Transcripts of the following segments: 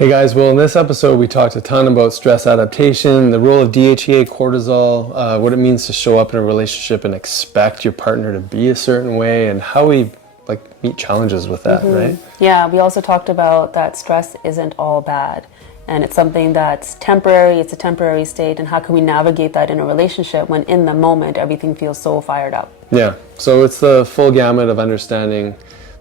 Hey guys, well in this episode we talked a ton about stress adaptation, the role of DHEA, cortisol, what it means to show up in a relationship and expect your partner to be a certain way, and how we meet challenges with that, right? Yeah, we also talked about that stress isn't all bad and it's something that's temporary, it's a temporary state, and how can we navigate that in a relationship when in the moment everything feels so fired up. Yeah, so it's the full gamut of understanding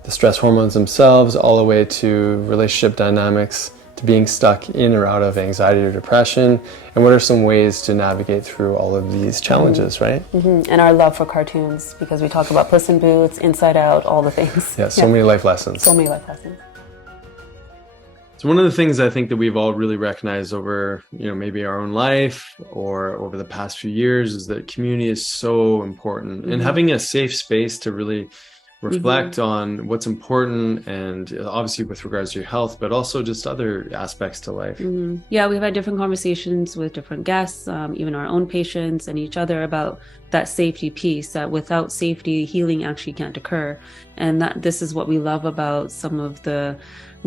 the stress hormones themselves all the way to relationship dynamics, to being stuck in or out of anxiety or depression, and what are some ways to navigate through all of these challenges, right? And our love for cartoons, because we talk about Puss in Boots, Inside Out, all the things. Yeah, so many life lessons. So many life lessons. So one of the things I think that we've all really recognized over, maybe our own life or over the past few years is that community is so important, and having a safe space to really reflect on what's important, and obviously with regards to your health, but also just other aspects to life. Yeah, we've had different conversations with different guests, even our own patients and each other, about that safety piece, that without safety, healing actually can't occur. And that this is what we love about some of the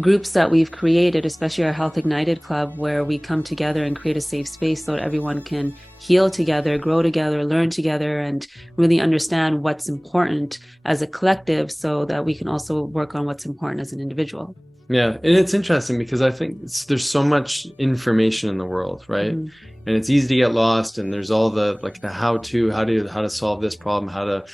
groups that we've created, especially our Health Ignited Club, where we come together and create a safe space so that everyone can heal together, grow together, learn together, and really understand what's important as a collective so that we can also work on what's important as an individual. Yeah, and it's interesting because I think there's so much information in the world, right? And it's easy to get lost, and there's all the the how to solve this problem, how to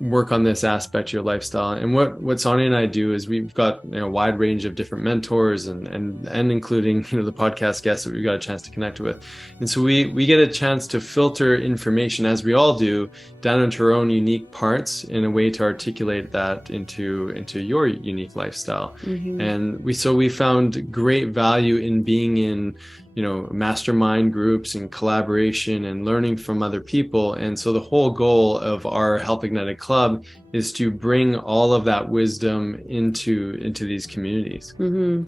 work on this aspect of your lifestyle. And what Sonia and I do is we've got a wide range of different mentors and including the podcast guests that we've got a chance to connect with. And so we get a chance to filter information, as we all do, down into our own unique parts in a way to articulate that into your unique lifestyle. And we found great value in being in mastermind groups and collaboration and learning from other people. And so the whole goal of our Health Ignited Club is to bring all of that wisdom into these communities.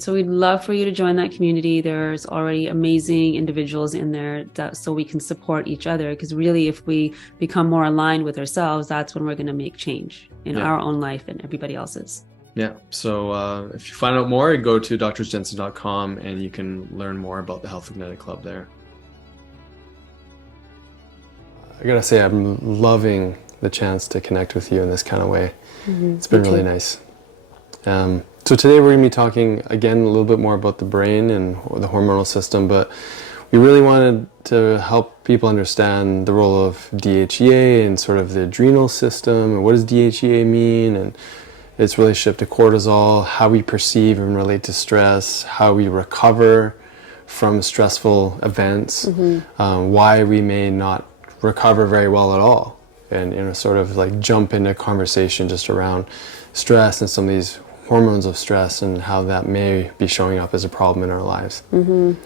So we'd love for you to join that community. There's already amazing individuals in there so we can support each other, because really if we become more aligned with ourselves, that's when we're going to make change in our own life and everybody else's. Yeah, so if you find out more, go to drsjensen.com and you can learn more about the Health Ignited Club there. I gotta say, I'm loving the chance to connect with you in this kind of way. It's been really nice. So today we're gonna be talking again a little bit more about the brain and the hormonal system, but we really wanted to help people understand the role of DHEA and sort of the adrenal system, and what does DHEA mean, and its relationship to cortisol, how we perceive and relate to stress, how we recover from stressful events, why we may not recover very well at all, and sort of jump into conversation just around stress and some of these hormones of stress and how that may be showing up as a problem in our lives.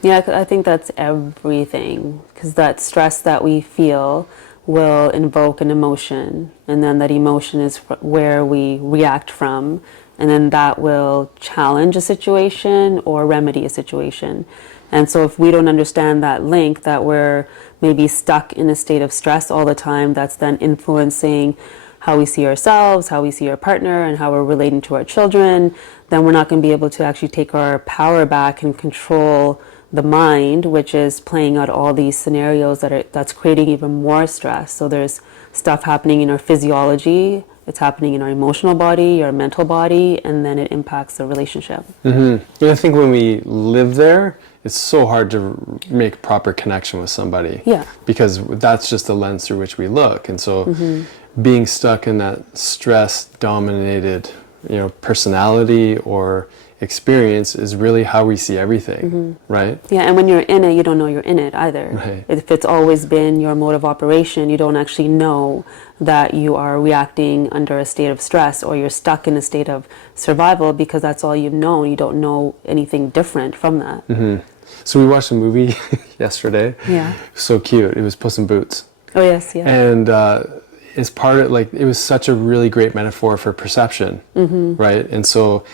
Yeah, I think that's everything, because that stress that we feel will invoke an emotion, and then that emotion is where we react from, and then that will challenge a situation or remedy a situation. And so if we don't understand that link, that we're maybe stuck in a state of stress all the time, that's then influencing how we see ourselves, how we see our partner, and how we're relating to our children, then we're not going to be able to actually take our power back and control the mind, which is playing out all these scenarios that's creating even more stress. So there's stuff happening in our physiology, it's happening in our emotional body, our mental body, and then it impacts the relationship. And I think when we live there, it's so hard to make proper connection with somebody. Yeah. Because that's just the lens through which we look. And so being stuck in that stress-dominated, personality or experience is really how we see everything, right? Yeah, and when you're in it, you don't know you're in it either. Right. If it's always been your mode of operation, you don't actually know that you are reacting under a state of stress, or you're stuck in a state of survival because that's all you've known. You don't know anything different from that. So we watched a movie yesterday. Yeah. So cute. It was Puss in Boots. Oh, yes, yeah. And it's part of, it was such a really great metaphor for perception, right? And so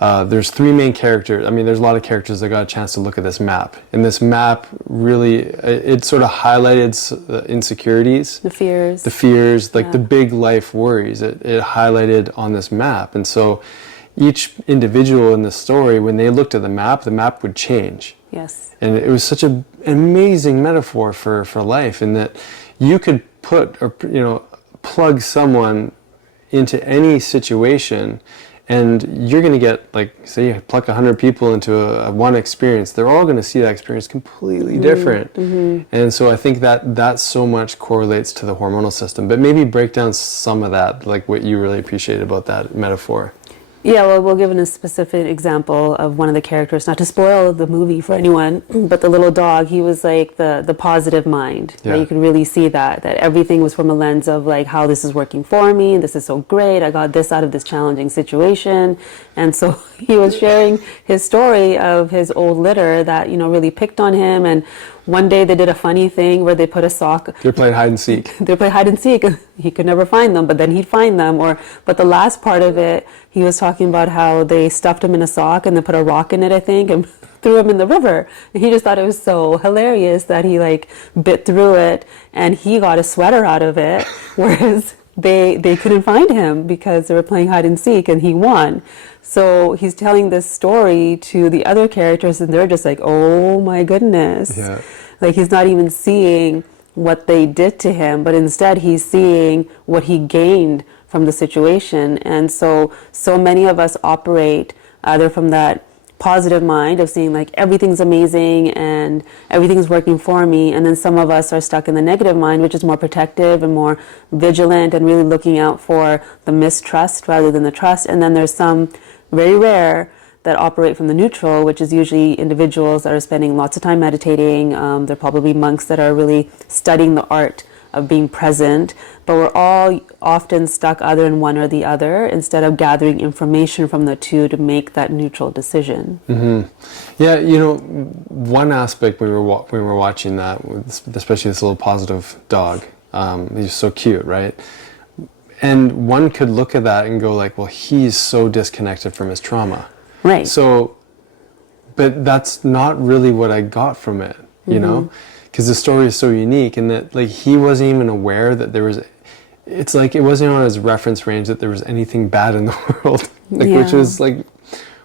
there's three main characters. I mean, there's a lot of characters that got a chance to look at this map. And this map really, it sort of highlighted the insecurities. The fears. The fears, the big life worries. It highlighted on this map. And so each individual in the story, when they looked at the map would change. Yes. And it was such an amazing metaphor for life, in that you could put, or plug someone into any situation, and you're going to get, like, say you pluck 100 people into a one experience, they're all going to see that experience completely different. And so I think that so much correlates to the hormonal system. But maybe break down some of that, like what you really appreciate about that metaphor. Yeah, well, we'll give a specific example of one of the characters, not to spoil the movie for anyone, but the little dog, he was like the positive mind. Yeah. Right? You could really see that everything was from a lens of like how this is working for me, this is so great, I got this out of this challenging situation. And so he was sharing his story of his old litter that, really picked on him. And one day they did a funny thing where they put a sock. They're playing hide and seek. They played hide and seek. He could never find them, but then he'd find them. But the last part of it, he was talking about how they stuffed him in a sock and they put a rock in it, I think, and threw him in the river. And he just thought it was so hilarious that he bit through it and he got a sweater out of it, whereas they couldn't find him because they were playing hide and seek and he won. So he's telling this story to the other characters and they're just like, oh my goodness. Yeah. Like he's not even seeing what they did to him, but instead he's seeing what he gained from the situation. And so many of us operate either from that positive mind of seeing like everything's amazing and everything's working for me, and then some of us are stuck in the negative mind, which is more protective and more vigilant and really looking out for the mistrust rather than the trust. And then there's some, very rare, that operate from the neutral, which is usually individuals that are spending lots of time meditating. They're probably monks that are really studying the art of being present, but we're all often stuck either in one or the other instead of gathering information from the two to make that neutral decision. Yeah, one aspect we were watching that, especially this little positive dog, he's so cute, right? And one could look at that and go like, well, he's so disconnected from his trauma. Right. So, but that's not really what I got from it, you know? Because the story is so unique in that, like, he wasn't even aware that there was, it's like it wasn't on his reference range that there was anything bad in the world, which was like,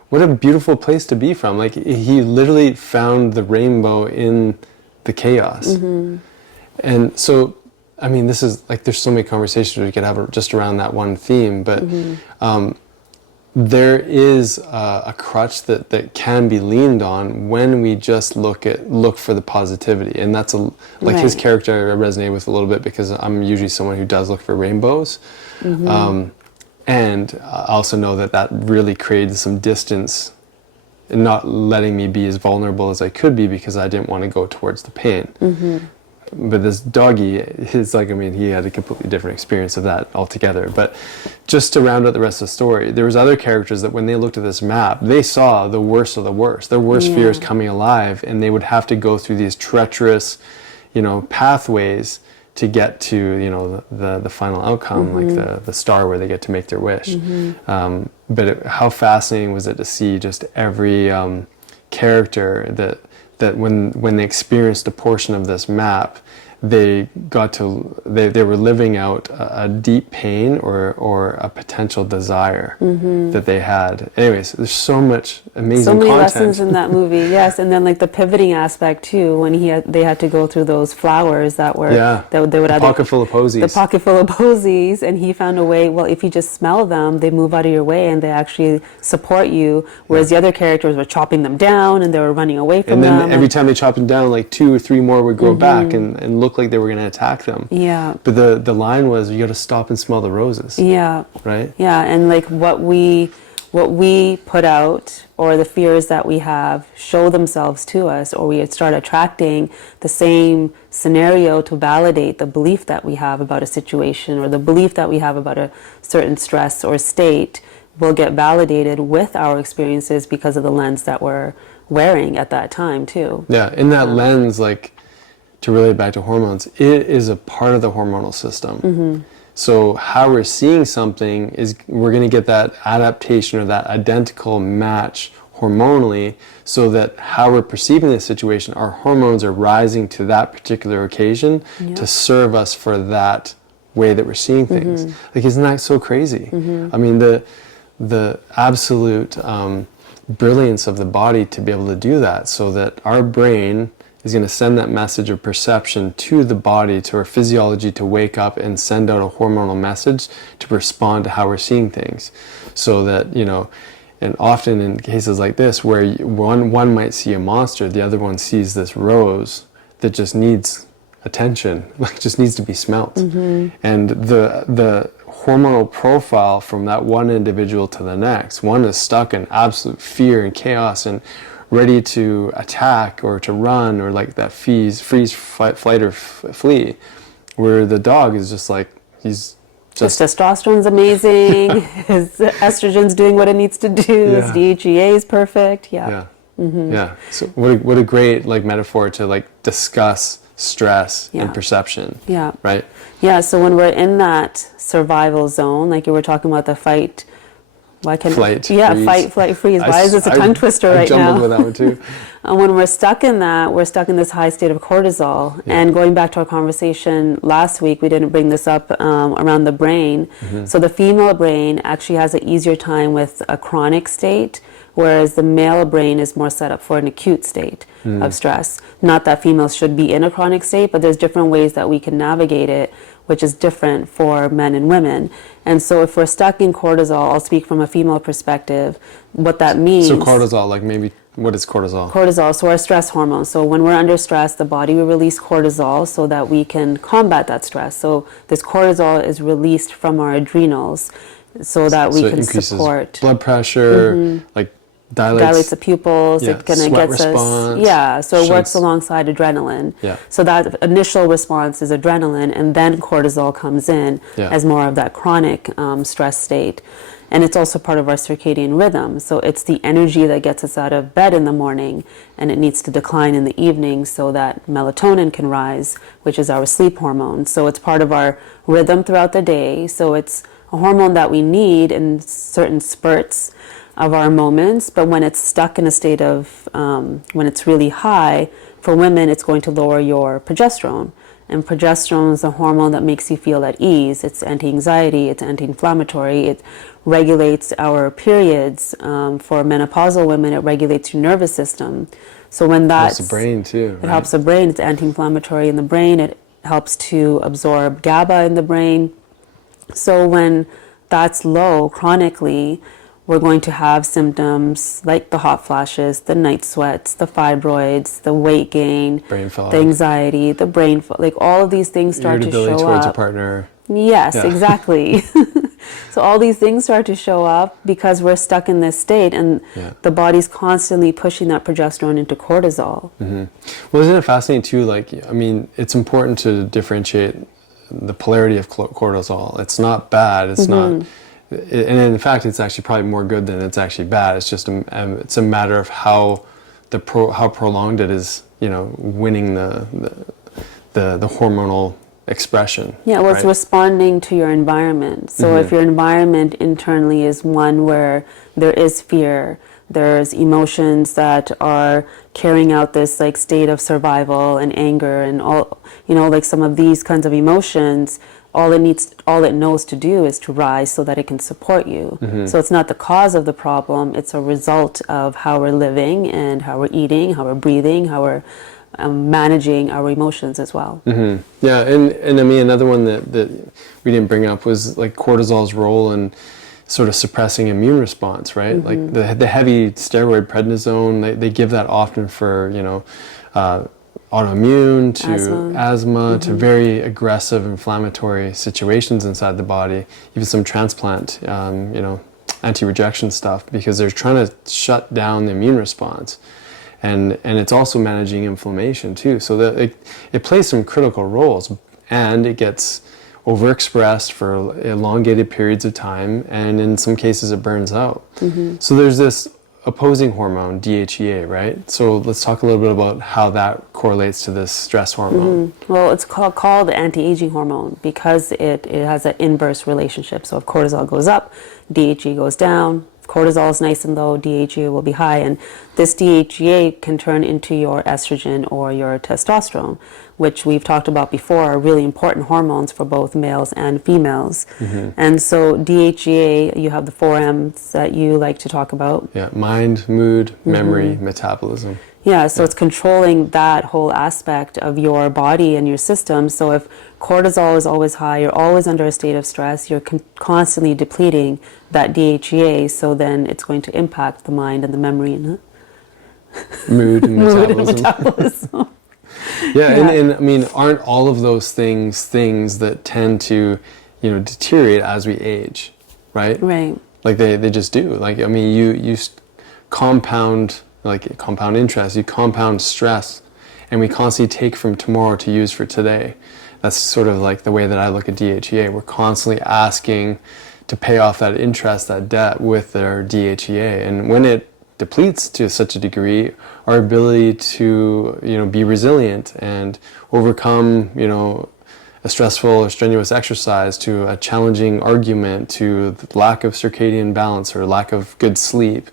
what a beautiful place to be from. Like, he literally found the rainbow in the chaos. And so, I mean, this is like, there's so many conversations we could have just around that one theme, but there is a crutch that can be leaned on when we just look for the positivity. And that's like his character I resonate with a little bit because I'm usually someone who does look for rainbows. And I also know that really created some distance and not letting me be as vulnerable as I could be because I didn't want to go towards the pain. But this doggy is like, I mean, he had a completely different experience of that altogether. But just to round out the rest of the story, there was other characters that when they looked at this map, they saw the worst of the worst, their worst fears coming alive, and they would have to go through these treacherous, pathways to get to, the final outcome, like the star where they get to make their wish. But how fascinating was it to see just every character that when they experienced a portion of this map, they were living out a deep pain or a potential desire that they had. Anyways, there's so much amazing so many content. lessons in that movie. Yes, and then like the pivoting aspect too, when they had to go through those flowers that were they would the pocket full of posies. The pocket full of posies, and he found a way. Well, if you just smell them, they move out of your way and they actually support you. Whereas the other characters were chopping them down and they were running away from them. And then every time they chopped them down, like 2 or 3 more would grow back and look like they were going to attack them. Yeah. But the line was, you got to stop and smell the roses. Yeah. Right? Yeah, and like what we put out or the fears that we have show themselves to us, or we start attracting the same scenario to validate the belief that we have about a situation or the belief that we have about a certain stress or state will get validated with our experiences because of the lens that we're wearing at that time too. Yeah, in that lens, like, to relate back to hormones, it is a part of the hormonal system. So how we're seeing something is we're going to get that adaptation or that identical match hormonally, so that how we're perceiving the situation, our hormones are rising to that particular occasion to serve us for that way that we're seeing things. Like, isn't that so crazy? I mean, the absolute brilliance of the body to be able to do that, so that our brain is going to send that message of perception to the body, to our physiology, to wake up and send out a hormonal message to respond to how we're seeing things. So that, you know, and often in cases like this where one might see a monster, the other one sees this rose that just needs attention, like just needs to be smelt. And the hormonal profile from that one individual to the next, one is stuck in absolute fear and chaos and ready to attack or to run, or like that freeze, flight or flee, where the dog is just like, he's his testosterone's amazing, his estrogen's doing what it needs to do, his DHEA is perfect. Yeah. So what a great like metaphor to like discuss stress and perception. Right. So when we're in that survival zone, like you were talking about the fight, flight, flight, freeze. Why is this a tongue twister right now? I jumbled with that one too. When we're stuck in that, we're stuck in this high state of cortisol. And going back to our conversation last week, we didn't bring this up around the brain. So the female brain actually has an easier time with a chronic state, whereas the male brain is more set up for an acute state of stress. Not that females should be in a chronic state, but there's different ways that we can navigate it, which is different for men and women. And so if we're stuck in cortisol, I'll speak from a female perspective, what that means. So cortisol, like maybe, what is cortisol? Cortisol, so our stress hormone. So when we're under stress, the body will release cortisol so that we can combat that stress. So this cortisol is released from our adrenals so that we can support blood pressure, like dilates the pupils. It kind of gets response, us. So it works alongside adrenaline. So that initial response is adrenaline, and then cortisol comes in as more of that chronic stress state. And it's also part of our circadian rhythm. So it's the energy that gets us out of bed in the morning, and it needs to decline in the evening so that melatonin can rise, which is our sleep hormone. So it's part of our rhythm throughout the day. So it's a hormone that we need in certain spurts of our moments, but when it's stuck in a state of, when it's really high, for women it's going to lower your progesterone. And progesterone is a hormone that makes you feel at ease. It's anti-anxiety, it's anti-inflammatory, it regulates our periods. For menopausal women, it regulates your nervous system. So when that's... helps the brain too, right? It helps the brain, it's anti-inflammatory in the brain, it helps to absorb GABA in the brain. So when that's low chronically, we're going to have symptoms like the hot flashes, the night sweats, the fibroids, the weight gain, brain fog, the anxiety, the brain fog, like all of these things start to show up. Irritability towards a partner. Yes, exactly. So all these things start to show up because we're stuck in this state, and the body's constantly pushing that progesterone into cortisol. Well, isn't it fascinating too? Like, I mean, it's important to differentiate the polarity of cortisol. It's not bad. It's not. And in fact, it's actually probably more good than it's actually bad. It's just it's a matter of how prolonged it is, you know, winning the hormonal expression. Yeah, well, it's responding to your environment. So if your environment internally is one where there is fear, there's emotions that are carrying out this like state of survival and anger and all, you know, like some of these kinds of emotions, all it knows to do is to rise so that it can support you. So it's not the cause of the problem, it's a result of how we're living and how we're eating, how we're breathing, how we're managing our emotions as well. Yeah, and I mean, another one that we didn't bring up was like cortisol's role in sort of suppressing immune response, right? Like the heavy steroid prednisone, they give that often for, you know, autoimmune to asthma to very aggressive inflammatory situations inside the body, even some transplant, you know, anti-rejection stuff, because they're trying to shut down the immune response. And it's also managing inflammation too. So that it plays some critical roles, and it gets overexpressed for elongated periods of time, and in some cases it burns out. So there's this opposing hormone, DHEA, right? So let's talk a little bit about how that correlates to this stress hormone. Well, it's called anti-aging hormone because it has an inverse relationship. So if cortisol goes up, DHEA goes down, cortisol is nice and low, DHEA will be high, and this DHEA can turn into your estrogen or your testosterone, which we've talked about before are really important hormones for both males and females. And so DHEA, you have the 4Ms that you like to talk about. Yeah, mind, mood, memory, metabolism. Yeah, so it's controlling that whole aspect of your body and your system. So if cortisol is always high, you're always under a state of stress, you're constantly depleting that DHEA, so then it's going to impact the mind and the memory and mood and mood and metabolism. metabolism. Yeah, and I mean, aren't all of those things that tend to, deteriorate as we age, right? Right. Like they just do. Like, I mean, you compound, like compound interest, you compound stress, and we constantly take from tomorrow to use for today. That's sort of like the way that I look at DHEA. We're constantly asking to pay off that interest, that debt with our DHEA. And when it depletes to such a degree, our ability to, be resilient and overcome, a stressful or strenuous exercise, to a challenging argument, to the lack of circadian balance or lack of good sleep,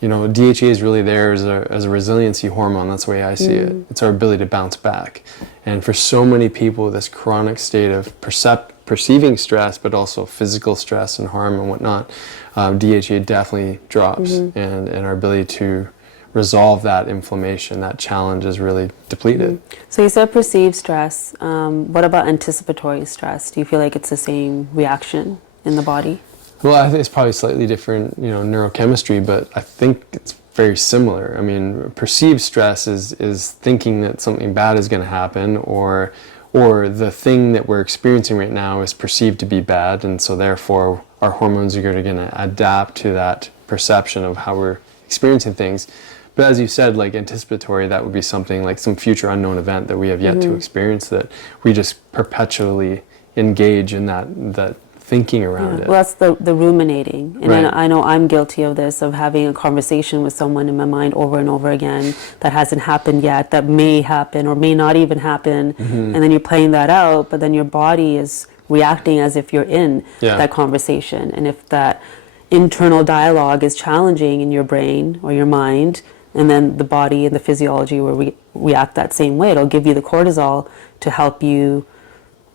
DHEA is really there as a resiliency hormone. That's the way I see it. It's our ability to bounce back. And for so many people, this chronic state of perceiving stress, but also physical stress and harm and whatnot, DHEA definitely drops. And our ability to resolve that inflammation, that challenge, is really depleted. So you said perceived stress. What about anticipatory stress? Do you feel like it's the same reaction in the body? Well, I think it's probably slightly different, neurochemistry, but I think it's very similar. I mean, perceived stress is thinking that something bad is going to happen, or the thing that we're experiencing right now is perceived to be bad, and so therefore our hormones are going to adapt to that perception of how we're experiencing things. But as you said, like anticipatory, that would be something like some future unknown event that we have yet to experience, that we just perpetually engage in that thinking around it. Well, that's the ruminating. And Right. I know I'm guilty of this, of having a conversation with someone in my mind over and over again that hasn't happened yet, that may happen or may not even happen. And then you're playing that out, but then your body is reacting as if you're in that conversation. And if that internal dialogue is challenging in your brain or your mind, and then the body and the physiology will react that same way. It'll give you the cortisol to help you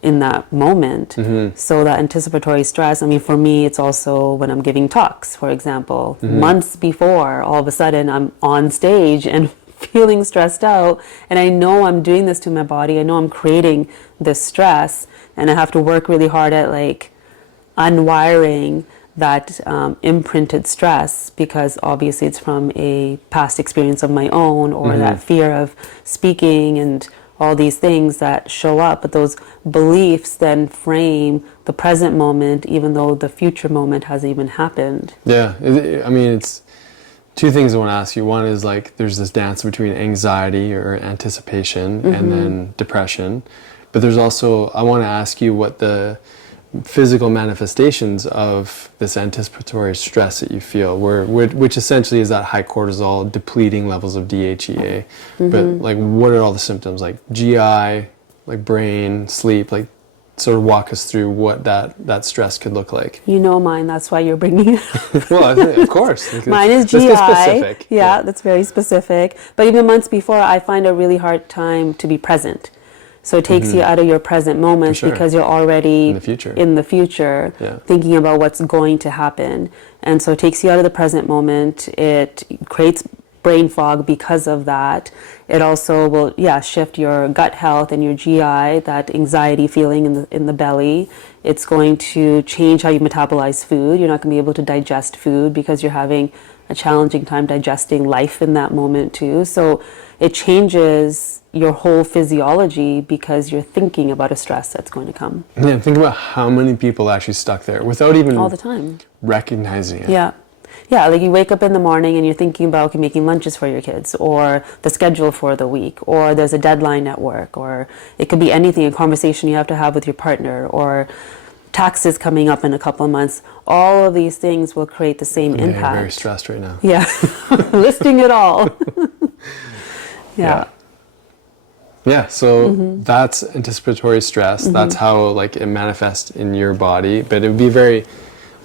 in that moment. So that anticipatory stress, I mean, for me, it's also when I'm giving talks, for example. Months before, all of a sudden, I'm on stage and feeling stressed out, and I know I'm doing this to my body. I know I'm creating this stress, and I have to work really hard at like unwiring that imprinted stress, because obviously it's from a past experience of my own, or that fear of speaking and all these things that show up. But those beliefs then frame the present moment, even though the future moment hasn't even happened. Yeah, I mean, it's two things I want to ask you. One is like there's this dance between anxiety or anticipation and then depression. But there's also, I want to ask you what the physical manifestations of this anticipatory stress that you feel, which essentially is that high cortisol, depleting levels of DHEA. But like, what are all the symptoms? Like GI, like brain, sleep, like sort of walk us through what that stress could look like. You know mine, that's why you're bringing it up. Well, I think, of course. Mine is GI. That's specific. Yeah, that's very specific. But even months before, I find a really hard time to be present. So it takes you out of your present moment, because you're already in the future thinking about what's going to happen. And so it takes you out of the present moment. It creates brain fog because of that. It also will shift your gut health and your GI, that anxiety feeling in the belly. It's going to change how you metabolize food. You're not going to be able to digest food because you're having a challenging time digesting life in that moment too. So it changes your whole physiology because you're thinking about a stress that's going to come. Yeah, think about how many people actually stuck there without even all the time recognizing it. Yeah, like you wake up in the morning and you're thinking about making lunches for your kids, or the schedule for the week, or there's a deadline at work, or it could be anything, a conversation you have to have with your partner, or taxes coming up in a couple of months. All of these things will create the same impact. You're very stressed right now. Yeah, listing it all. Yeah, so that's anticipatory stress. That's how like it manifests in your body. But it would be very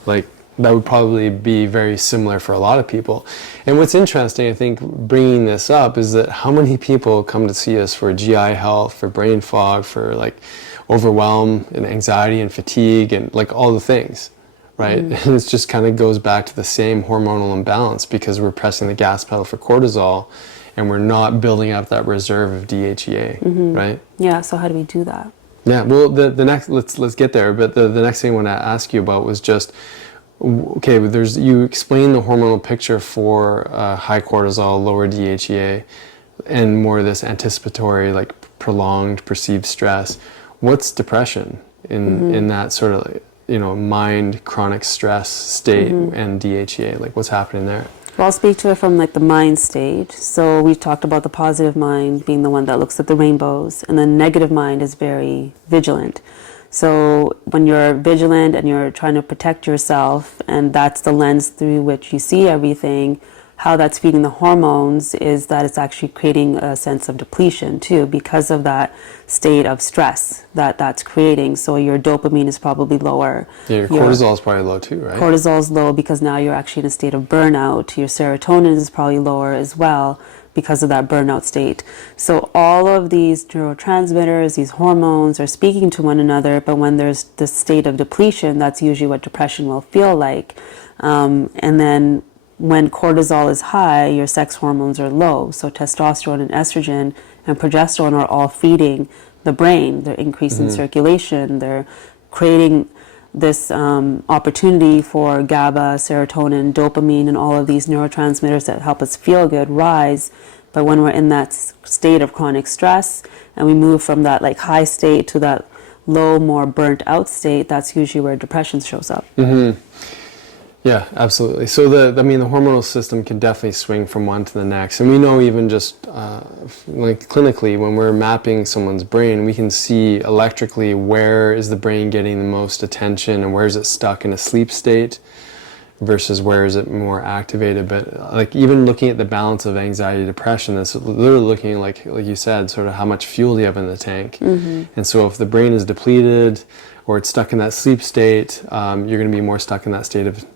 like that would probably be very similar for a lot of people. And what's interesting, I think, bringing this up is that how many people come to see us for GI health, for brain fog, for like overwhelm and anxiety and fatigue and like all the things, right? And it just kind of goes back to the same hormonal imbalance because we're pressing the gas pedal for cortisol and we're not building up that reserve of DHEA, right? Yeah, so how do we do that? Yeah, well, the next, let's get there, but the next thing I want to ask you about was just, okay, you explain the hormonal picture for high cortisol, lower DHEA, and more of this anticipatory, like prolonged perceived stress. What's depression in that sort of, mind chronic stress state and DHEA? Like what's happening there? Well, I'll speak to it from like the mind stage. So we've talked about the positive mind being the one that looks at the rainbows, and the negative mind is very vigilant. So when you're vigilant and you're trying to protect yourself, and that's the lens through which you see everything, how that's feeding the hormones is that it's actually creating a sense of depletion too, because of that state of stress that's creating. So your dopamine is probably lower. Yeah, your cortisol is probably low too, right? Cortisol is low because now you're actually in a state of burnout. Your serotonin is probably lower as well because of that burnout state. So all of these neurotransmitters, these hormones are speaking to one another, but when there's this state of depletion, that's usually what depression will feel like. And then when cortisol is high, your sex hormones are low. So testosterone and estrogen and progesterone are all feeding the brain. They're increasing circulation. They're creating this opportunity for GABA, serotonin, dopamine, and all of these neurotransmitters that help us feel good rise. But when we're in that state of chronic stress and we move from that like high state to that low, more burnt out state, that's usually where depression shows up. Yeah, absolutely. So the hormonal system can definitely swing from one to the next. And we know even just like clinically, when we're mapping someone's brain, we can see electrically where is the brain getting the most attention and where is it stuck in a sleep state versus where is it more activated. But like even looking at the balance of anxiety, depression, it's literally looking like you said, sort of how much fuel do you have in the tank. And so if the brain is depleted or it's stuck in that sleep state, you're going to be more stuck in that state of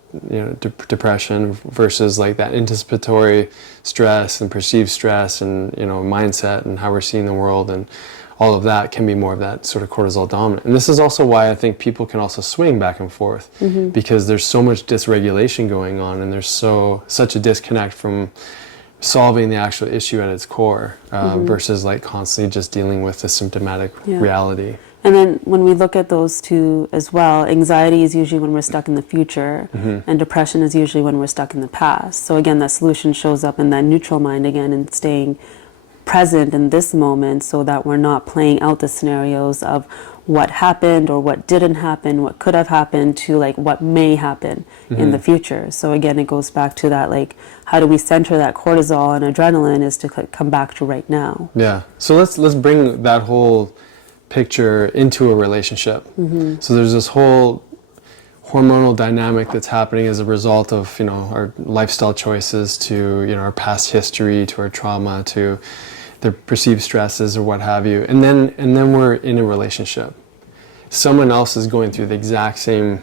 depression versus like that anticipatory stress and perceived stress and mindset and how we're seeing the world and all of that can be more of that sort of cortisol dominant. And this is also why I think people can also swing back and forth because there's so much dysregulation going on and there's such a disconnect from solving the actual issue at its core versus like constantly just dealing with the symptomatic reality. And then when we look at those two as well, anxiety is usually when we're stuck in the future, and depression is usually when we're stuck in the past. So again, that solution shows up in that neutral mind again and staying present in this moment so that we're not playing out the scenarios of what happened or what didn't happen, what could have happened to like what may happen in the future. So again, it goes back to that like how do we center that cortisol and adrenaline is to come back to right now. Yeah. So let's bring that whole picture into a relationship. So there's this whole hormonal dynamic that's happening as a result of our lifestyle choices to our past history to our trauma to the perceived stresses or what have you, and then we're in a relationship. Someone else is going through the exact same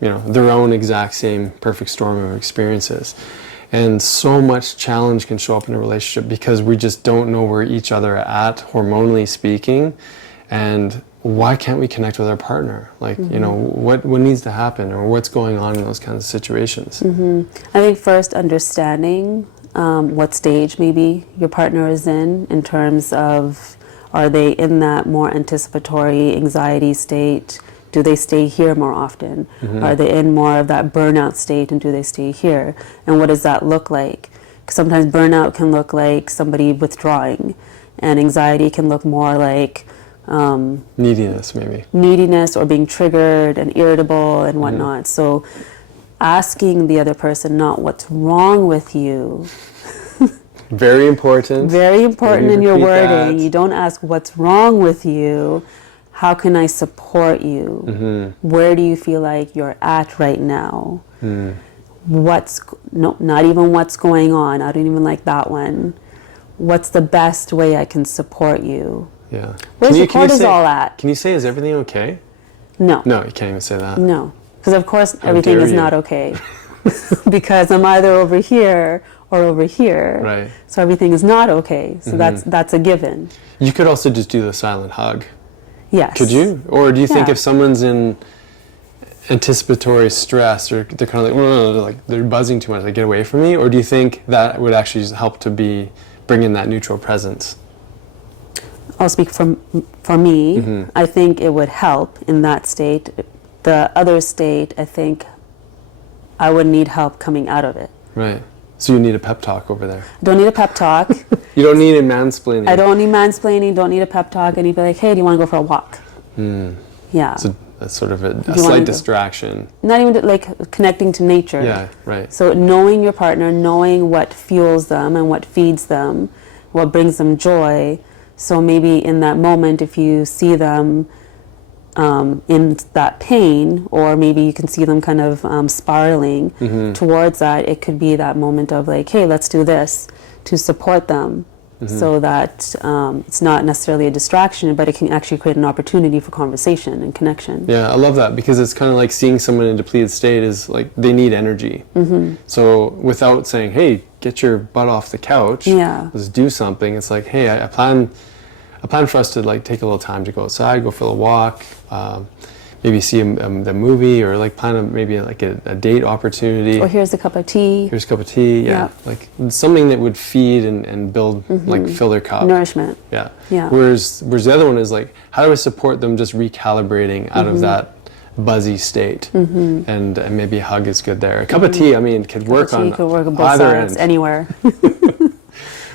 their own exact same perfect storm of experiences, and so much challenge can show up in a relationship because we just don't know where each other are at hormonally speaking. And why can't we connect with our partner? Like, what needs to happen or what's going on in those kinds of situations? I think first understanding what stage maybe your partner is in terms of are they in that more anticipatory anxiety state? Do they stay here more often? Are they in more of that burnout state and do they stay here? And what does that look like? 'Cause sometimes burnout can look like somebody withdrawing and anxiety can look more like neediness maybe. Neediness or being triggered and irritable and whatnot. So asking the other person not what's wrong with you. Very important. Very important in your wording. That. You don't ask what's wrong with you. How can I support you? Where do you feel like you're at right now? Not even what's going on. I don't even like that one. What's the best way I can support you? Yeah. Where's your cortisol at? Can you say, is everything okay? No. No, you can't even say that. No. Because of course How everything dare is you. not okay. Because I'm either over here or over here. Right. So everything is not okay. So that's a given. You could also just do the silent hug. Yes. Could you? Or do you think Yeah. if someone's in anticipatory stress, or they're kind of like they're buzzing too much, like get away from me? Or do you think that would actually just help to bring in that neutral presence? I'll speak for me. I think it would help in that state. The other state, I think I would need help coming out of it. Right. So you need a pep talk over there. Don't need a pep talk. You don't need a mansplaining. I don't need mansplaining, don't need a pep talk. I need to be like, hey, do you want to go for a walk? Yeah. So that's sort of a you slight wanna go- distraction. Not even like connecting to nature. Yeah, right. So knowing your partner, knowing what fuels them and what feeds them, what brings them joy. So maybe in that moment, if you see them in that pain, or maybe you can see them kind of spiraling towards that, it could be that moment of like, hey, let's do this to support them, so that it's not necessarily a distraction, but it can actually create an opportunity for conversation and connection. Yeah, I love that, because it's kind of like seeing someone in a depleted state is like they need energy. So without saying, hey, get your butt off the couch, let's do something, it's like, hey, I plan for us to like take a little time to go outside, go for a walk, maybe see the movie, or like plan maybe like a date opportunity. Or here's a cup of tea. Here's a cup of tea, yeah. Like something that would feed and build, like fill their cup. Nourishment. Yeah. Yeah. Whereas the other one is like, how do I support them just recalibrating out of that buzzy state? And maybe a hug is good there. A cup of tea, I mean, could work on both either sides, end. anywhere.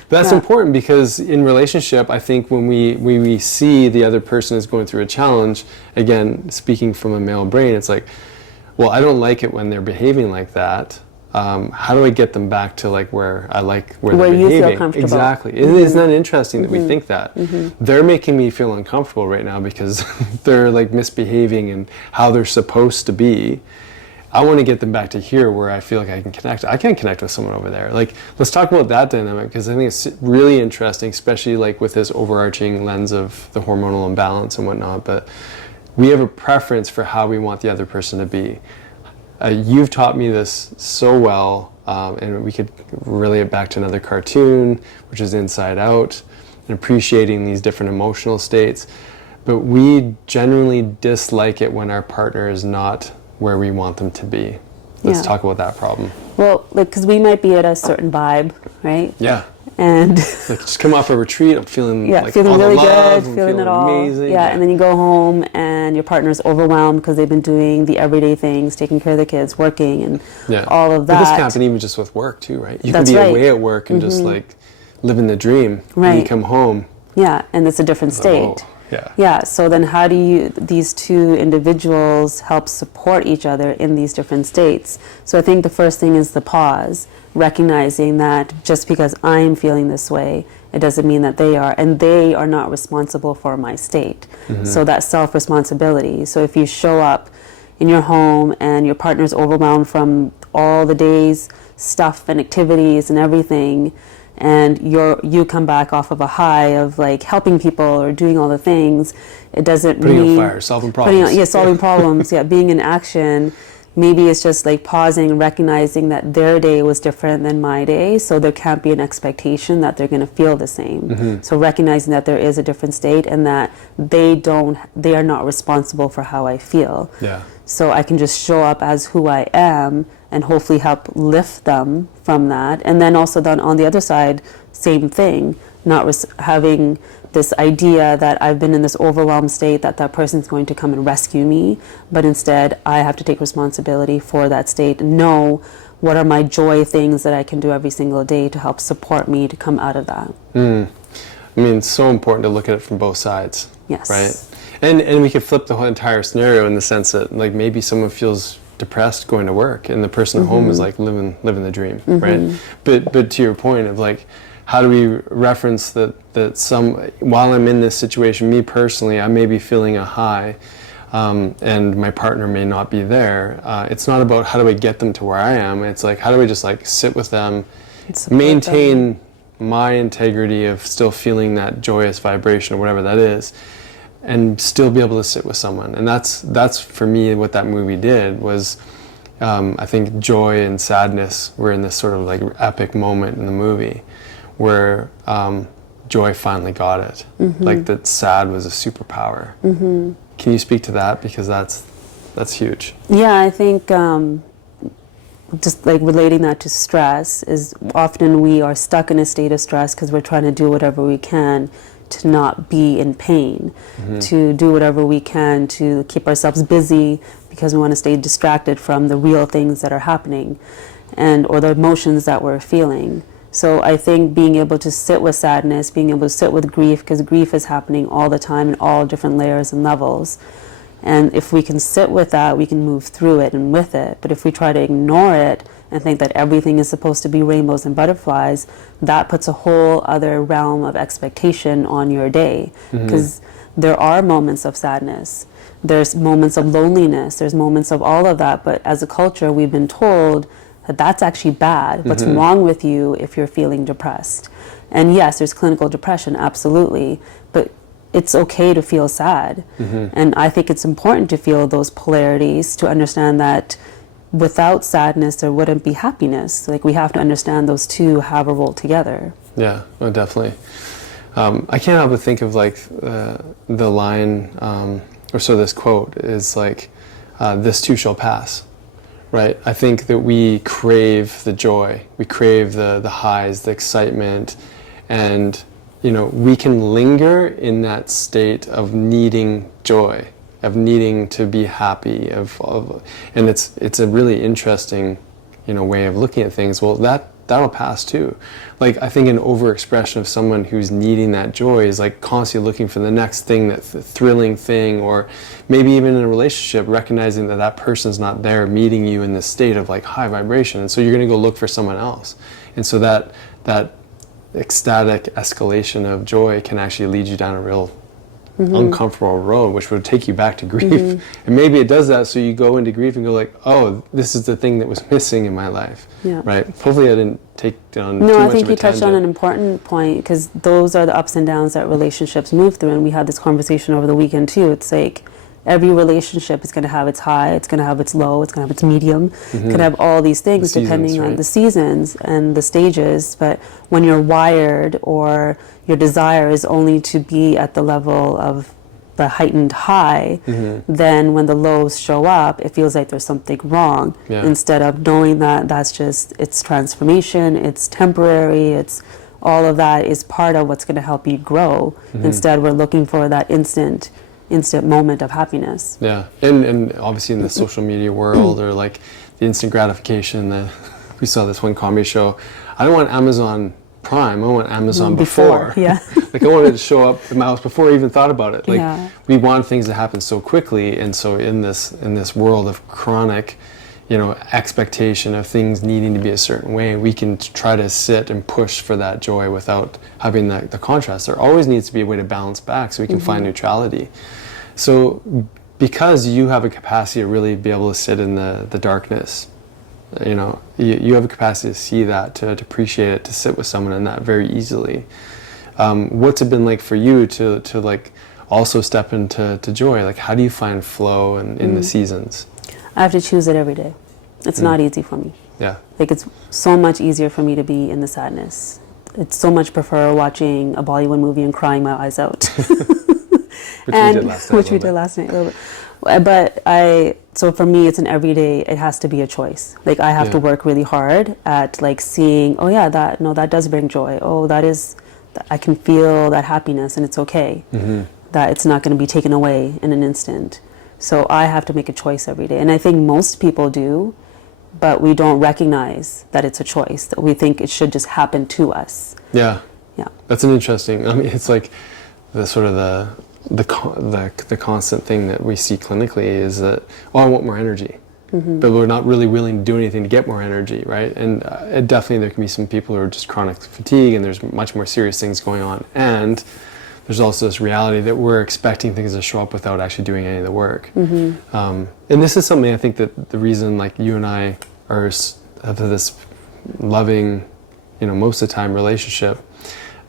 But that's important, because in relationship, I think when we see the other person is going through a challenge, again, speaking from a male brain, it's like, well, I don't like it when they're behaving like that. How do I get them back to like where I like where they're you behaving? feel comfortable. Exactly. Isn't that interesting that we think that? They're making me feel uncomfortable right now because they're like misbehaving and how they're supposed to be. I want to get them back to here where I feel like I can connect. I can connect with someone over there. Like, let's talk about that dynamic, because I think it's really interesting, especially like with this overarching lens of the hormonal imbalance and whatnot. But we have a preference for how we want the other person to be. You've taught me this so well, and we could relate it back to another cartoon, which is Inside Out, and appreciating these different emotional states. But we generally dislike it when our partner is not where we want them to be. Let's talk about that problem. Well, like, because we might be at a certain vibe, right? Yeah. And like, just come off a retreat, I'm feeling like feeling all really the love, good, I'm feeling it all. amazing. Yeah, and then you go home and your partner's overwhelmed because they've been doing the everyday things, taking care of the kids, working, and all of that. But this can happen even just with work too, right? You That's can be right. away at work and just like living the dream. Right. And you come home. Yeah, and it's a different state. Whoa. Yeah. Yeah, so then how do these two individuals help support each other in these different states? So I think the first thing is the pause, recognizing that just because I'm feeling this way, it doesn't mean that they are, and they are not responsible for my state. So that self-responsibility. So if you show up in your home and your partner's overwhelmed from all the day's stuff and activities and everything, and you come back off of a high of like helping people or doing all the things, it doesn't putting mean out fire, solving problems. Solving problems. Yeah, being in action. Maybe it's just like pausing and recognizing that their day was different than my day, so there can't be an expectation that they're going to feel the same. So recognizing that there is a different state and that they are not responsible for how I feel. Yeah. So I can just show up as who I am and hopefully help lift them from that. And then also then on the other side, same thing, not having this idea that I've been in this overwhelmed state that person's going to come and rescue me, but instead I have to take responsibility for that state, know what are my joy things that I can do every single day to help support me to come out of that. I mean, it's so important to look at it from both sides. Yes. Right? And we could flip the whole entire scenario in the sense that like maybe someone feels depressed going to work and the person at home is like living the dream, right? But to your point of like, how do we reference that while I'm in this situation, me personally, I may be feeling a high, and my partner may not be there. It's not about how do I get them to where I am. It's like, how do I just like sit with them, maintain my integrity of still feeling that joyous vibration or whatever that is, and still be able to sit with someone. And that's for me what that movie did was, I think joy and sadness were in this sort of like epic moment in the movie where joy finally got it. Like that sad was a superpower. Can you speak to that? Because that's huge. Yeah, I think just like relating that to stress is often we are stuck in a state of stress because we're trying to do whatever we can to not be in pain, to do whatever we can to keep ourselves busy because we want to stay distracted from the real things that are happening and or the emotions that we're feeling. So I think being able to sit with sadness, being able to sit with grief, because grief is happening all the time in all different layers and levels. And if we can sit with that, we can move through it and with it. But if we try to ignore it and think that everything is supposed to be rainbows and butterflies, that puts a whole other realm of expectation on your day. Because there are moments of sadness. There's moments of loneliness. There's moments of all of that. But as a culture, we've been told that that's actually bad. What's wrong with you if you're feeling depressed? And yes, there's clinical depression, absolutely. But it's okay to feel sad. And I think it's important to feel those polarities, to understand that without sadness, there wouldn't be happiness. Like we have to understand those two have a role together. Yeah, oh, definitely. I can't help but think of like the line, or so this quote is like, this too shall pass, right? I think that we crave the joy, we crave the highs, the excitement, and you know, we can linger in that state of needing joy, of needing to be happy, and it's a really interesting, you know, way of looking at things. Well, that'll pass too. Like I think an overexpression of someone who's needing that joy is like constantly looking for the next thing, that thrilling thing, or maybe even in a relationship, recognizing that that person's not there meeting you in this state of like high vibration, and so you're going to go look for someone else, and so that ecstatic escalation of joy can actually lead you down a real uncomfortable road, which would take you back to grief. And maybe it does that, so you go into grief and go like, oh, this is the thing that was missing in my life. Right? Hopefully I didn't take down too much of a tangent. No, I think you touched on an important point, because those are the ups and downs that relationships move through, and we had this conversation over the weekend too. It's like every relationship is going to have its high, it's going to have its low, it's going to have its medium, it's going to have all these things depending on the seasons and the stages. But when you're wired, or your desire is only to be at the level of the heightened high, then when the lows show up, it feels like there's something wrong. Instead of knowing that that's just, it's transformation, it's temporary, it's all of that is part of what's going to help you grow. Instead, we're looking for that instant moment of happiness. Yeah, and obviously in the social media world, or like the instant gratification, we saw this one comedy show, I don't want Amazon Prime, I want Amazon before. Like I wanted to show up in my house before I even thought about it. Like we want things to happen so quickly, and so in this world of chronic, you know, expectation of things needing to be a certain way, we can try to sit and push for that joy without having the contrast. There always needs to be a way to balance back so we can find neutrality. So because you have a capacity to really be able to sit in the darkness, you know, you have a capacity to see that, to appreciate it, to sit with someone in that very easily. What's it been like for you to like also step into joy? Like how do you find flow in the seasons? I have to choose it every day. It's not easy for me. Like it's so much easier for me to be in the sadness. It's so much prefer watching a Bollywood movie and crying my eyes out. Which we did last night a little bit. But so for me, it's an everyday, it has to be a choice. Like I have to work really hard at like seeing, oh yeah, that does bring joy. Oh, I can feel that happiness, and it's okay. That it's not going to be taken away in an instant. So I have to make a choice every day. And I think most people do, but we don't recognize that it's a choice, that we think it should just happen to us. Yeah. That's an interesting, I mean, it's like the sort of the constant thing that we see clinically is that, oh, I want more energy. But we're not really willing to do anything to get more energy, right? And definitely there can be some people who are just chronic fatigue, and there's much more serious things going on. And there's also this reality that we're expecting things to show up without actually doing any of the work. And this is something I think that the reason like you and I have this loving, you know, most of the time relationship,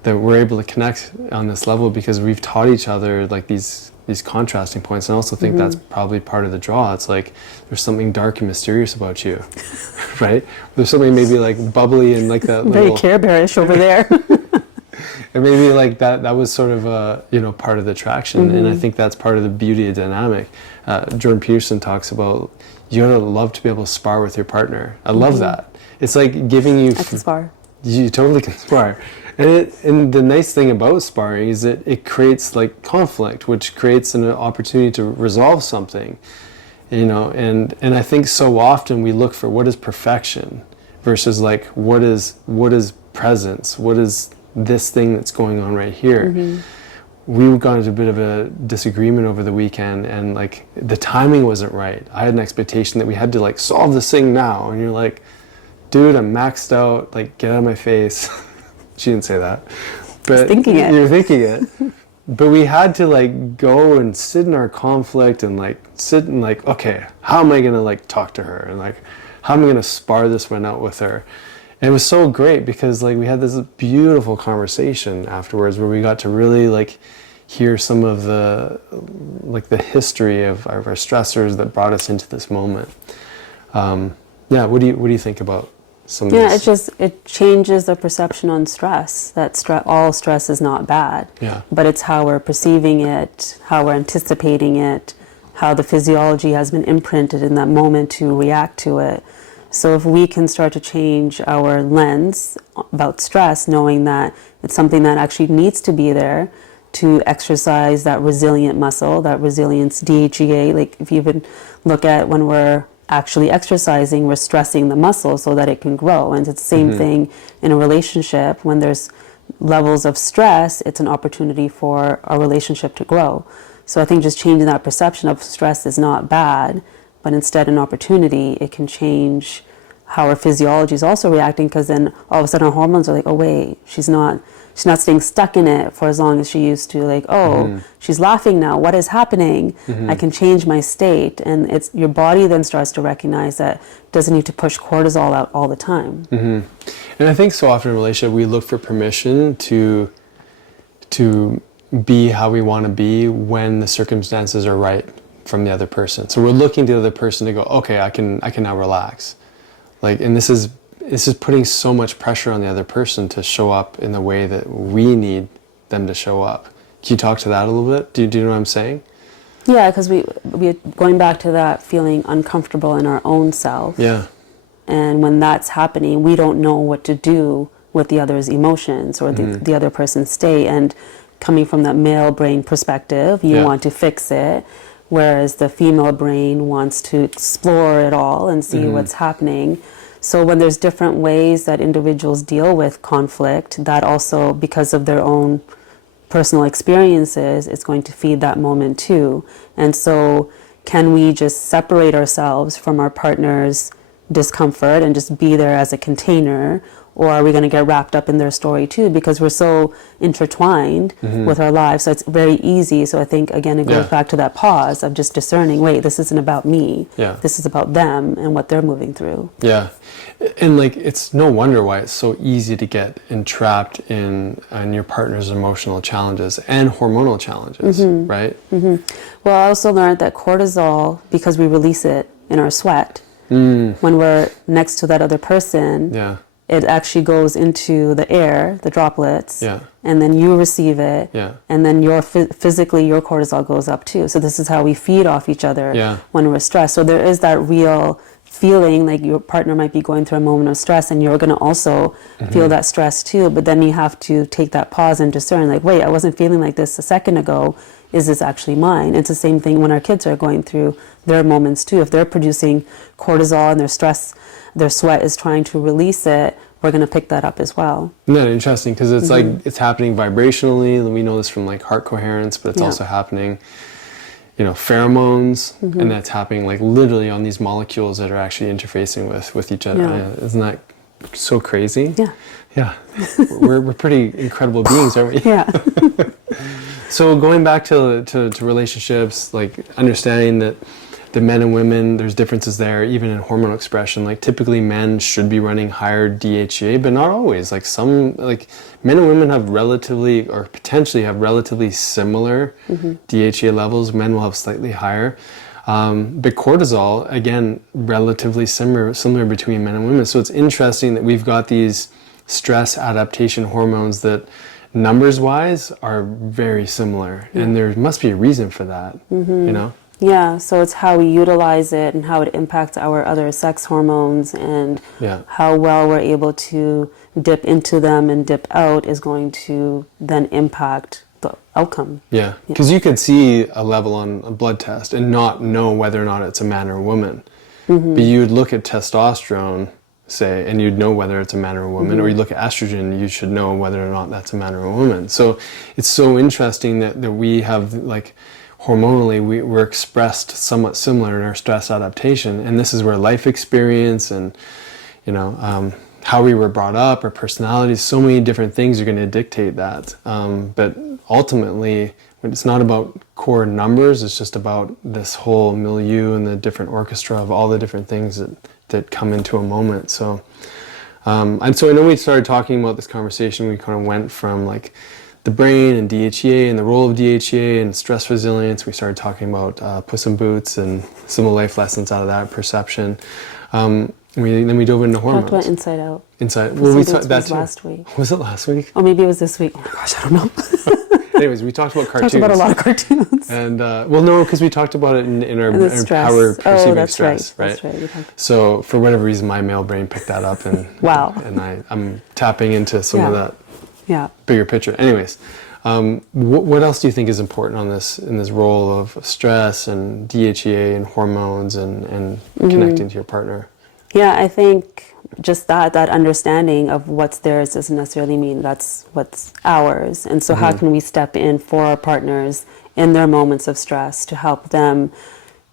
that we're able to connect on this level because we've taught each other like these contrasting points. And I also think that's probably part of the draw. It's like there's something dark and mysterious about you, right? There's something maybe like bubbly and like that very little Care Bearish over there. and maybe like that was sort of part of the attraction. And I think that's part of the beauty of dynamic. Jordan Peterson talks about you gotta love to be able to spar with your partner. I love that. It's like giving you. I can spar. You totally can spar. And the nice thing about sparring is that it creates like conflict, which creates an opportunity to resolve something, and I think so often we look for what is perfection versus like what is presence, what is this thing that's going on right here. We got into a bit of a disagreement over the weekend, and like the timing wasn't right. I had an expectation that we had to like solve this thing now, and you're like, dude, I'm maxed out, like get out of my face. She didn't say that, but thinking it. You're thinking it. But we had to like go and sit in our conflict and like sit and like, okay, how am I gonna like talk to her, and like how am I gonna spar this one out with her? And it was so great because like we had this beautiful conversation afterwards where we got to really like hear some of the history of our stressors that brought us into this moment. What do you think about? It changes the perception on stress, that all stress is not bad. Yeah. But it's how we're perceiving it, how we're anticipating it, how the physiology has been imprinted in that moment to react to it. So if we can start to change our lens about stress, knowing that it's something that actually needs to be there to exercise that resilient muscle, that resilience DHEA, like if you even look at when we're actually exercising, we're stressing the muscle so that it can grow. And it's the same thing in a relationship. When there's levels of stress, it's an opportunity for our relationship to grow. So I think just changing that perception of stress is not bad, but instead an opportunity. It can change how our physiology is also reacting, because then all of a sudden our hormones are like, oh wait, she's not staying stuck in it for as long as she used to. Like, oh, she's laughing now. What is happening? I can change my state. And it's your body then starts to recognize that it doesn't need to push cortisol out all the time. And I think so often in a relationship, we look for permission to be how we want to be when the circumstances are right from the other person. So we're looking to the other person to go, okay, I can now relax. Like, and this is putting so much pressure on the other person to show up in the way that we need them to show up. Can you talk to that a little bit? Do you know what I'm saying? Yeah, because we going back to that feeling uncomfortable in our own self. Yeah. And when that's happening, we don't know what to do with the other's emotions or the other person's state. And coming from that male brain perspective, you want to fix it, whereas the female brain wants to explore it all and see what's happening. So when there's different ways that individuals deal with conflict, that also, because of their own personal experiences, it's going to feed that moment too. And so can we just separate ourselves from our partner's discomfort and just be there as a container? Or are we going to get wrapped up in their story too? Because we're so intertwined with our lives. So it's very easy. So I think, again, it goes back to that pause of just discerning, wait, this isn't about me. Yeah. This is about them and what they're moving through. Yeah. And like, it's no wonder why it's so easy to get entrapped in your partner's emotional challenges and hormonal challenges, right? Well, I also learned that cortisol, because we release it in our sweat, when we're next to that other person, it actually goes into the air, the droplets, and then you receive it, and then physically your cortisol goes up too. So this is how we feed off each other when we're stressed. So there is that real feeling like your partner might be going through a moment of stress, and you're going to also feel that stress too. But then you have to take that pause and discern, like, wait, I wasn't feeling like this a second ago. Is this actually mine? It's the same thing when our kids are going through their moments too. If they're producing cortisol and their sweat is trying to release it, we're going to pick that up as well. Isn't that interesting? Because it's like, it's happening vibrationally. We know this from like heart coherence, but it's also happening, pheromones, and that's happening like literally on these molecules that are actually interfacing with each other. Isn't that so crazy? Yeah. We're pretty incredible beings, aren't we? Yeah. So going back to relationships, like understanding that the men and women, there's differences there, even in hormone expression. Like typically men should be running higher DHEA, but not always. Like some, like men and women have relatively, or potentially have relatively similar DHEA levels. Men will have slightly higher. But cortisol, again, relatively similar between men and women. So it's interesting that we've got these stress adaptation hormones that numbers-wise are very similar. And there must be a reason for that, you know? Yeah, so it's how we utilize it and how it impacts our other sex hormones, and how well we're able to dip into them and dip out is going to then impact the outcome. Yeah, because you could see a level on a blood test and not know whether or not it's a man or a woman. But you'd look at testosterone, say, and you'd know whether it's a man or a woman, or you look at estrogen, you should know whether or not that's a man or a woman. So it's so interesting that we have, like, hormonally, we're expressed somewhat similar in our stress adaptation, and this is where life experience and, you know, how we were brought up, our personalities, so many different things are going to dictate that. But ultimately, it's not about core numbers, it's just about this whole milieu and the different orchestra of all the different things that come into a moment. So, and so I know we started talking about this conversation, we kind of went from like the brain and DHEA and the role of DHEA and stress resilience. We started talking about Puss in Boots and some of the life lessons out of that, perception. Then we dove into hormones. Talked about Inside Out. Well, we talked that last week. Was it last week? Oh, maybe it was this week. Oh my gosh, I don't know. Anyways, we talked about cartoons. Talked about a lot of cartoons. And well, no, because we talked about it in our how we're perceiving stress, right? That's right. So for whatever reason, my male brain picked that up, and wow. And I'm tapping into some of that. Yeah. Bigger picture. Anyways, what else do you think is important on this in this role of stress and DHEA and hormones and connecting to your partner? Yeah, I think just that understanding of what's theirs doesn't necessarily mean that's what's ours. And so how can we step in for our partners in their moments of stress to help them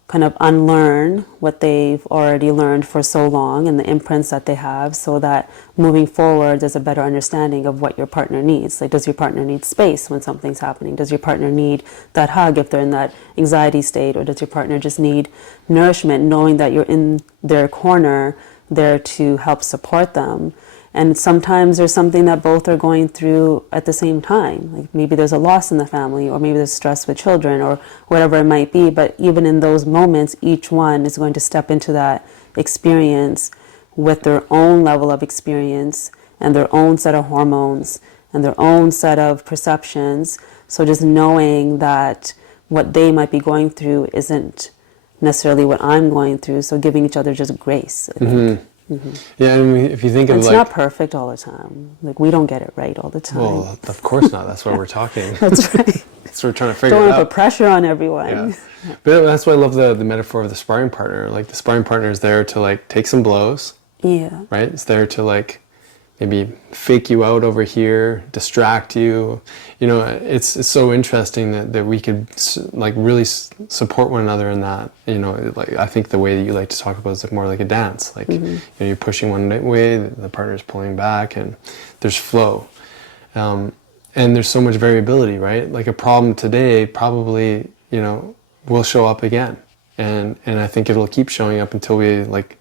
kind of unlearn what they've already learned for so long and the imprints that they have, so that moving forward there's a better understanding of what your partner needs. Like, does your partner need space when something's happening? Does your partner need that hug if they're in that anxiety state? Or does your partner just need nourishment, knowing that you're in their corner there to help support them? And sometimes there's something that both are going through at the same time. Like maybe there's a loss in the family, or maybe there's stress with children, or whatever it might be. But even in those moments, each one is going to step into that experience with their own level of experience and their own set of hormones and their own set of perceptions. So just knowing that what they might be going through isn't necessarily what I'm going through. So giving each other just grace, I think. Yeah, and if you think of it's like... not perfect all the time. Like, we don't get it right all the time. Well, of course not. That's why we're talking. That's right. So we're trying to figure Don't it want to out. put pressure on everyone. Yeah. But that's why I love the metaphor of the sparring partner. Like, the sparring partner is there to, like, take some blows. Yeah. Right? It's there to, like, maybe fake you out over here, distract you. You know, it's so interesting that we could, like, really support one another in that. You know, like, I think the way that you like to talk about it is like more like a dance. Like, you know, you're pushing one way, the partner's pulling back, and there's flow. And there's so much variability, right? Like, a problem today probably, you know, will show up again. And I think it'll keep showing up until we, like,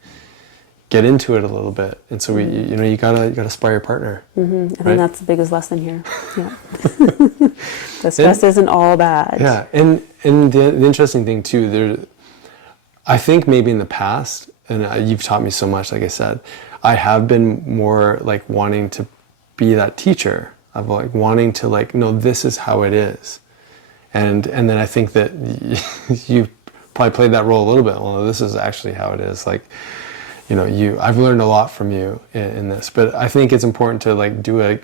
get into it a little bit. And so we, you know, you gotta spar your partner. I think that's the biggest lesson here. Yeah. The stress isn't all bad. Yeah, and the interesting thing too, I think maybe in the past, and you've taught me so much, like I said, I have been more like wanting to be that teacher of like wanting to like, no, this is how it is. And then I think that you probably played that role a little bit. Well, this is actually how it is. Like, you know, I've learned a lot from you in this, but I think it's important to like do a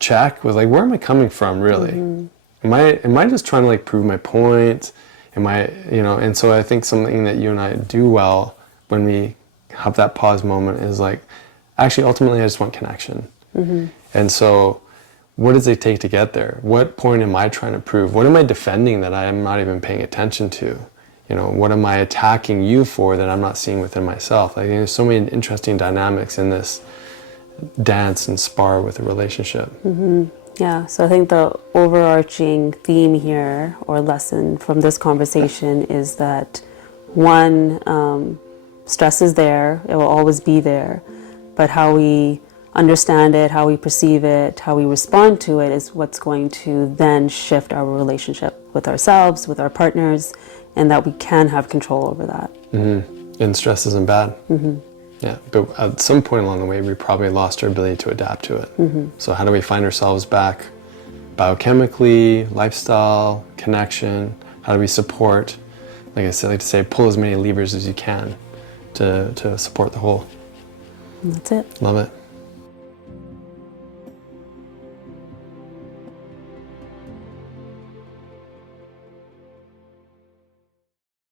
check with like, where am I coming from really? Am I just trying to like prove my point? Am I, you know, and so I think something that you and I do well when we have that pause moment is like, actually, ultimately, I just want connection. And so what does it take to get there? What point am I trying to prove? What am I defending that I am not even paying attention to? You know, what am I attacking you for that I'm not seeing within myself? Like, there's so many interesting dynamics in this dance and spar with a relationship. Yeah, so I think the overarching theme here or lesson from this conversation is that one, stress is there, it will always be there, but how we understand it, how we perceive it, how we respond to it is what's going to then shift our relationship with ourselves, with our partners, and that we can have control over that. And stress isn't bad. Yeah, but at some point along the way, we probably lost our ability to adapt to it. So how do we find ourselves back biochemically, lifestyle, connection? How do we support? Like I said, I like to say, pull as many levers as you can to support the whole. And that's it. Love it.